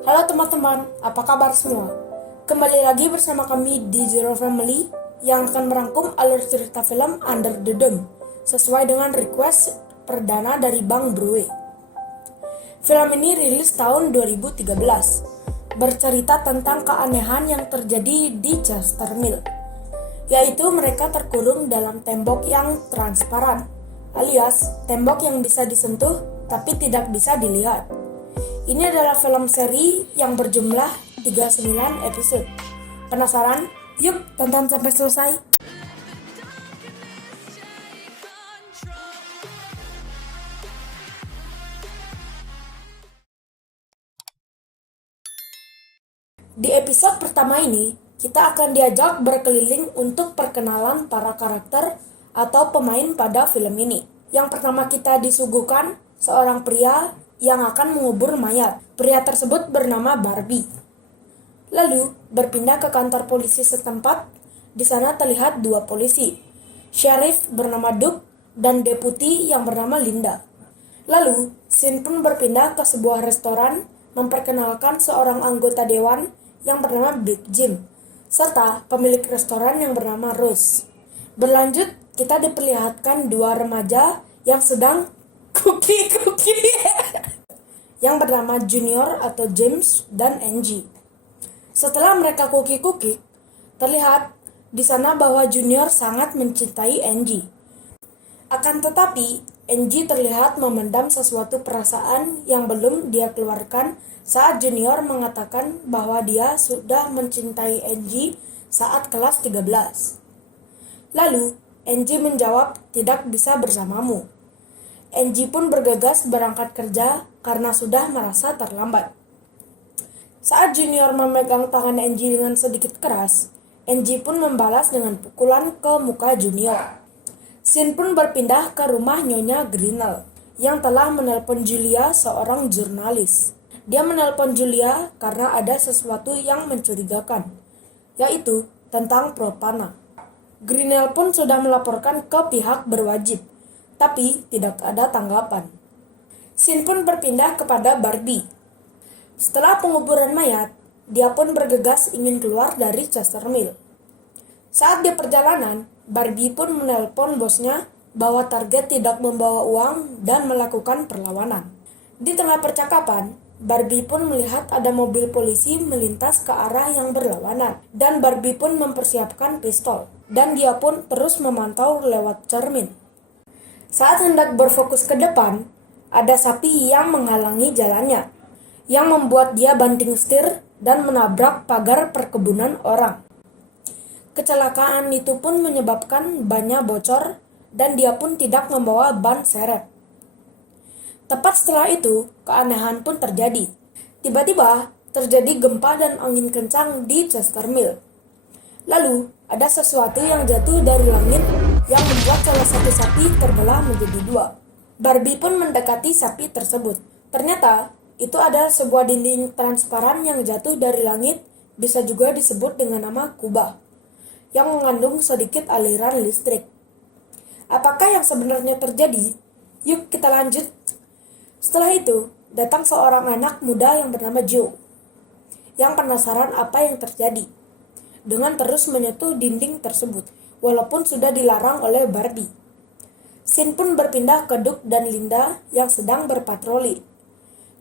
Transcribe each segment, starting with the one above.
Halo teman-teman, apa kabar semua? Kembali lagi bersama kami di Zero Family yang akan merangkum alur cerita film Under the Dome sesuai dengan request perdana dari Bang Brue. Film ini rilis tahun 2013, bercerita tentang keanehan yang terjadi di Chester Mill, yaitu mereka terkurung dalam tembok yang transparan, alias tembok yang bisa disentuh tapi tidak bisa dilihat. Ini adalah film seri yang berjumlah 39 episode. Penasaran? Yuk tonton sampai selesai. Di episode pertama ini, kita akan diajak berkeliling untuk perkenalan para karakter atau pemain pada film ini. Yang pertama kita disuguhkan seorang pria yang akan mengubur mayat. Pria tersebut bernama Barbie. Lalu berpindah ke kantor polisi setempat. Di sana terlihat dua polisi, sheriff bernama Duke dan deputi yang bernama Linda. Lalu scene pun berpindah ke sebuah restoran memperkenalkan seorang anggota dewan yang bernama Big Jim serta pemilik restoran yang bernama Rose. Berlanjut kita diperlihatkan dua remaja yang sedang kuki yang bernama Junior atau James dan Angie. Setelah mereka kuki-kuki, terlihat di sana bahwa Junior sangat mencintai Angie. Akan tetapi, Angie terlihat memendam sesuatu perasaan yang belum dia keluarkan saat Junior mengatakan bahwa dia sudah mencintai Angie saat kelas 13. Lalu, Angie menjawab tidak bisa bersamamu. Angie pun bergegas berangkat kerja karena sudah merasa terlambat. Saat Junior memegang tangan Angie dengan sedikit keras, Angie pun membalas dengan pukulan ke muka Junior. Scene pun berpindah ke rumah Nyonya Grinnell yang telah menelpon Julia, seorang jurnalis. Dia menelpon Julia karena ada sesuatu yang mencurigakan, yaitu tentang propana. Grinnell pun sudah melaporkan ke pihak berwajib, tapi tidak ada tanggapan. Scene pun berpindah kepada Barbie. Setelah penguburan mayat, dia pun bergegas ingin keluar dari Chester Mill. Saat di perjalanan, Barbie pun menelpon bosnya bahwa target tidak membawa uang dan melakukan perlawanan. Di tengah percakapan, Barbie pun melihat ada mobil polisi melintas ke arah yang berlawanan, dan Barbie pun mempersiapkan pistol, dan dia pun terus memantau lewat cermin. Saat hendak berfokus ke depan, ada sapi yang menghalangi jalannya, yang membuat dia banting setir dan menabrak pagar perkebunan orang. Kecelakaan itu pun menyebabkan bannya bocor dan dia pun tidak membawa ban serep. Tepat setelah itu, keanehan pun terjadi. Tiba-tiba terjadi gempa dan angin kencang di Chester Mill. Lalu, ada sesuatu yang jatuh dari langit yang membuat salah satu sapi terbelah menjadi dua. Barbie pun mendekati sapi tersebut. Ternyata, itu adalah sebuah dinding transparan yang jatuh dari langit, bisa juga disebut dengan nama kubah, yang mengandung sedikit aliran listrik. Apakah yang sebenarnya terjadi? Yuk kita lanjut. Setelah itu, datang seorang anak muda yang bernama Joe, yang penasaran apa yang terjadi, dengan terus menyentuh dinding tersebut, walaupun sudah dilarang oleh Barbie. Scene pun berpindah ke Duke dan Linda yang sedang berpatroli.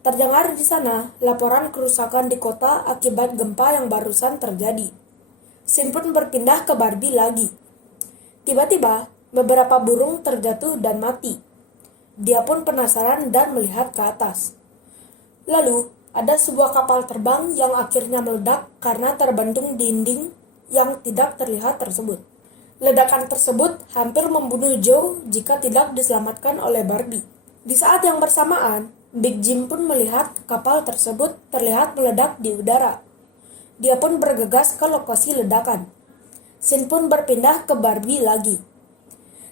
Terdengar di sana laporan kerusakan di kota akibat gempa yang barusan terjadi. Scene pun berpindah ke Barbie lagi. Tiba-tiba, beberapa burung terjatuh dan mati. Dia pun penasaran dan melihat ke atas. Lalu, ada sebuah kapal terbang yang akhirnya meledak karena terbanting dinding yang tidak terlihat tersebut. Ledakan tersebut hampir membunuh Joe jika tidak diselamatkan oleh Barbie. Di saat yang bersamaan, Big Jim pun melihat kapal tersebut terlihat meledak di udara. Dia pun bergegas ke lokasi ledakan. Scene pun berpindah ke Barbie lagi.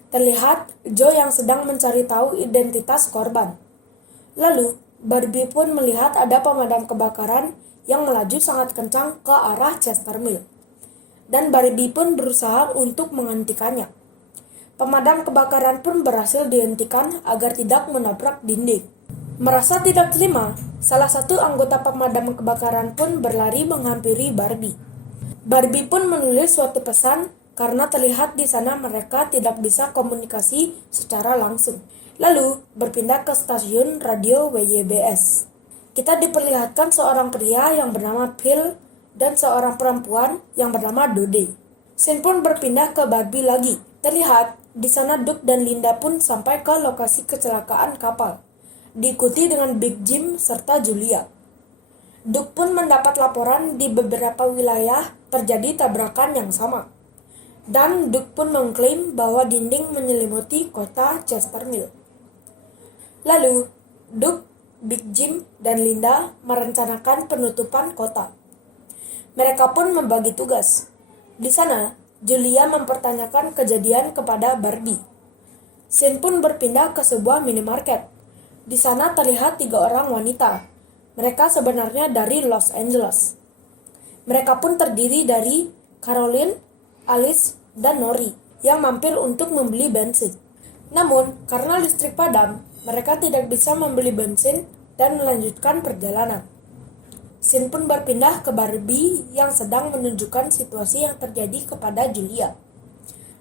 Terlihat Joe yang sedang mencari tahu identitas korban. Lalu, Barbie pun melihat ada pemadam kebakaran yang melaju sangat kencang ke arah Chester Mill. Dan Barbie pun berusaha untuk menghentikannya. Pemadam kebakaran pun berhasil dihentikan agar tidak menabrak dinding. Merasa tidak terima, salah satu anggota pemadam kebakaran pun berlari menghampiri Barbie. Barbie pun menulis suatu pesan karena terlihat di sana mereka tidak bisa komunikasi secara langsung. Lalu berpindah ke stasiun radio WYBS. Kita diperlihatkan seorang pria yang bernama Phil dan seorang perempuan yang bernama Dode. Scene pun berpindah ke Barbie lagi. Terlihat di sana Duke dan Linda pun sampai ke lokasi kecelakaan kapal, diikuti dengan Big Jim serta Julia. Duke pun mendapat laporan di beberapa wilayah terjadi tabrakan yang sama. Dan Duke pun mengklaim bahwa dinding menyelimuti kota Chesterfield. Lalu, Duke, Big Jim, dan Linda merencanakan penutupan kota. Mereka pun membagi tugas. Di sana, Julia mempertanyakan kejadian kepada Barbie. Scene pun berpindah ke sebuah minimarket. Di sana terlihat 3 orang wanita. Mereka sebenarnya dari Los Angeles. Mereka pun terdiri dari Caroline, Alice, dan Nori yang mampir untuk membeli bensin. Namun, karena listrik padam, mereka tidak bisa membeli bensin dan melanjutkan perjalanan. Scene pun berpindah ke Barbie yang sedang menunjukkan situasi yang terjadi kepada Julia.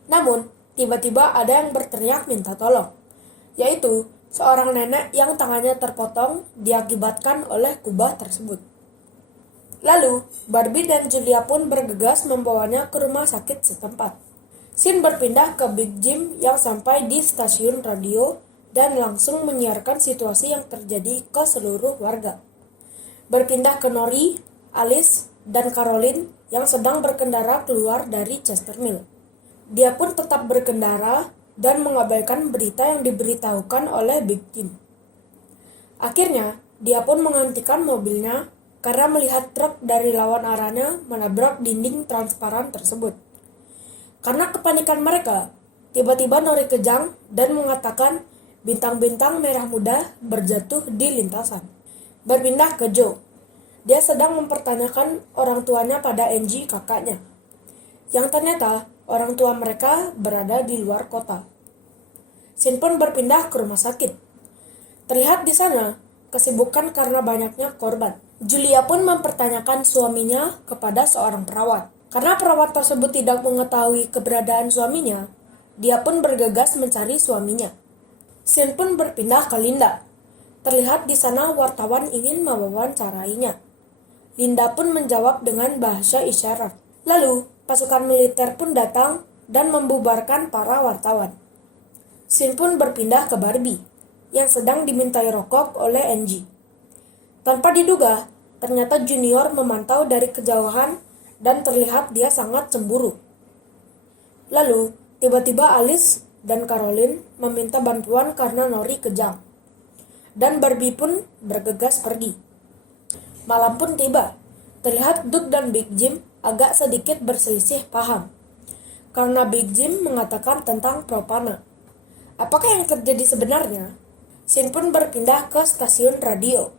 Namun, tiba-tiba ada yang berteriak minta tolong, yaitu seorang nenek yang tangannya terpotong diakibatkan oleh kubah tersebut. Lalu, Barbie dan Julia pun bergegas membawanya ke rumah sakit setempat. Scene berpindah ke Big Jim yang sampai di stasiun radio dan langsung menyiarkan situasi yang terjadi ke seluruh warga. Berpindah ke Nori, Alice, dan Caroline yang sedang berkendara keluar dari Chesterfield. Dia pun tetap berkendara dan mengabaikan berita yang diberitahukan oleh Big Jim. Akhirnya, dia pun menghentikan mobilnya karena melihat truk dari lawan arahnya menabrak dinding transparan tersebut. Karena kepanikan mereka, tiba-tiba Nori kejang dan mengatakan bintang-bintang merah muda berjatuh di lintasan. Berpindah ke Joe. Dia sedang mempertanyakan orang tuanya pada Angie, kakaknya, yang ternyata orang tua mereka berada di luar kota. Scene pun berpindah ke rumah sakit. Terlihat di sana kesibukan karena banyaknya korban. Julia pun mempertanyakan suaminya kepada seorang perawat. Karena perawat tersebut tidak mengetahui keberadaan suaminya, dia pun bergegas mencari suaminya. Scene pun berpindah ke Linda. Terlihat di sana wartawan ingin mewawancarainya. Linda pun menjawab dengan bahasa isyarat. Lalu, pasukan militer pun datang dan membubarkan para wartawan. Scene pun berpindah ke Barbie, yang sedang dimintai rokok oleh Angie. Tanpa diduga, ternyata Junior memantau dari kejauhan dan terlihat dia sangat cemburu. Lalu, tiba-tiba Alice dan Caroline meminta bantuan karena Nori kejang. Dan Barbie pun bergegas pergi. Malam pun tiba. Terlihat Duke dan Big Jim agak sedikit berselisih paham. Karena Big Jim mengatakan tentang propana. Apakah yang terjadi sebenarnya? Scene pun berpindah ke stasiun radio.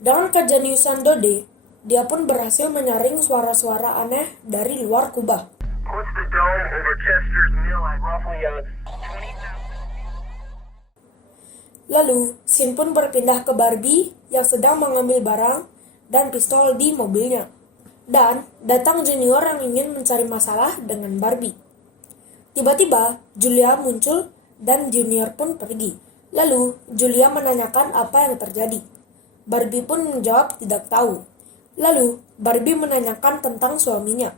Dengan kejeniusan Dode, dia pun berhasil menyaring suara-suara aneh dari luar kubah. Lalu, Scene pun berpindah ke Barbie yang sedang mengambil barang dan pistol di mobilnya. Dan datang Junior yang ingin mencari masalah dengan Barbie. Tiba-tiba, Julia muncul dan Junior pun pergi. Lalu, Julia menanyakan apa yang terjadi. Barbie pun menjawab tidak tahu. Lalu, Barbie menanyakan tentang suaminya.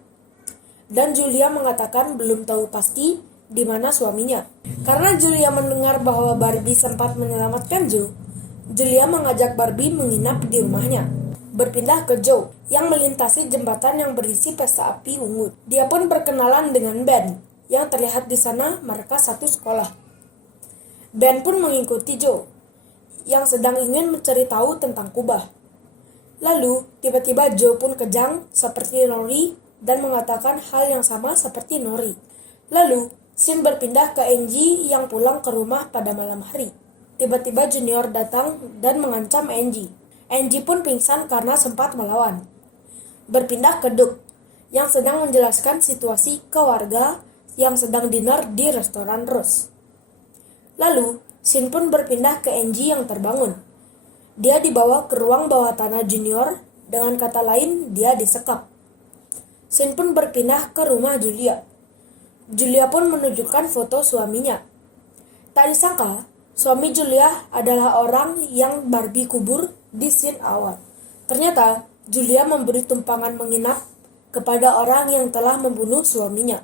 Dan Julia mengatakan belum tahu pasti di mana suaminya. Karena Julia mendengar bahwa Barbie sempat menyelamatkan Joe, Julia mengajak Barbie menginap di rumahnya. Berpindah ke Joe, yang melintasi jembatan yang berisi pesta api ungu. Dia pun berkenalan dengan Ben, yang terlihat di sana mereka satu sekolah. Ben pun mengikuti Joe, yang sedang ingin mencari tahu tentang kubah. Lalu, tiba-tiba Joe pun kejang seperti Nori dan mengatakan hal yang sama seperti Nori. Lalu, Scene berpindah ke Angie yang pulang ke rumah pada malam hari. Tiba-tiba Junior datang dan mengancam Angie. Angie pun pingsan karena sempat melawan. Berpindah ke Duke, yang sedang menjelaskan situasi ke warga yang sedang dinner di restoran Rose. Lalu, Scene pun berpindah ke Angie yang terbangun. Dia dibawa ke ruang bawah tanah junior, dengan kata lain dia disekap. Scene pun berpindah ke rumah Julia. Julia pun menunjukkan foto suaminya. Tak disangka, suami Julia adalah orang yang Barbie kubur di scene awal. Ternyata, Julia memberi tumpangan menginap kepada orang yang telah membunuh suaminya.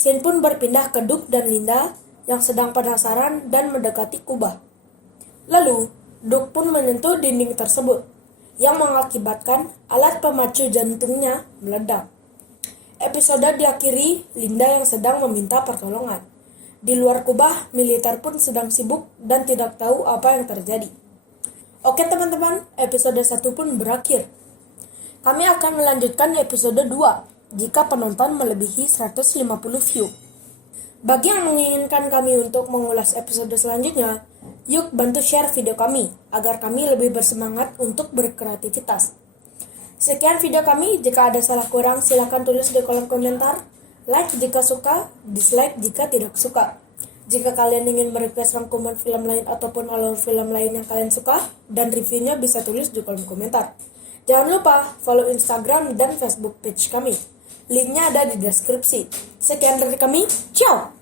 Scene pun berpindah ke Duke dan Linda yang sedang penasaran dan mendekati kubah. Lalu, Duke pun menyentuh dinding tersebut, yang mengakibatkan alat pemacu jantungnya meledak. Episode diakhiri Linda yang sedang meminta pertolongan. Di luar kubah, militer pun sedang sibuk dan tidak tahu apa yang terjadi. Oke teman-teman, episode 1 pun berakhir. Kami akan melanjutkan episode 2 jika penonton melebihi 150 view. Bagi yang menginginkan kami untuk mengulas episode selanjutnya, yuk bantu share video kami agar kami lebih bersemangat untuk berkreativitas. Sekian video kami, jika ada salah kurang silahkan tulis di kolom komentar. Like jika suka, dislike jika tidak suka. Jika kalian ingin merequest rangkuman film lain ataupun alur film lain yang kalian suka, dan reviewnya bisa tulis di kolom komentar. Jangan lupa follow Instagram dan Facebook page kami. Linknya ada di deskripsi. Sekian dari kami, ciao!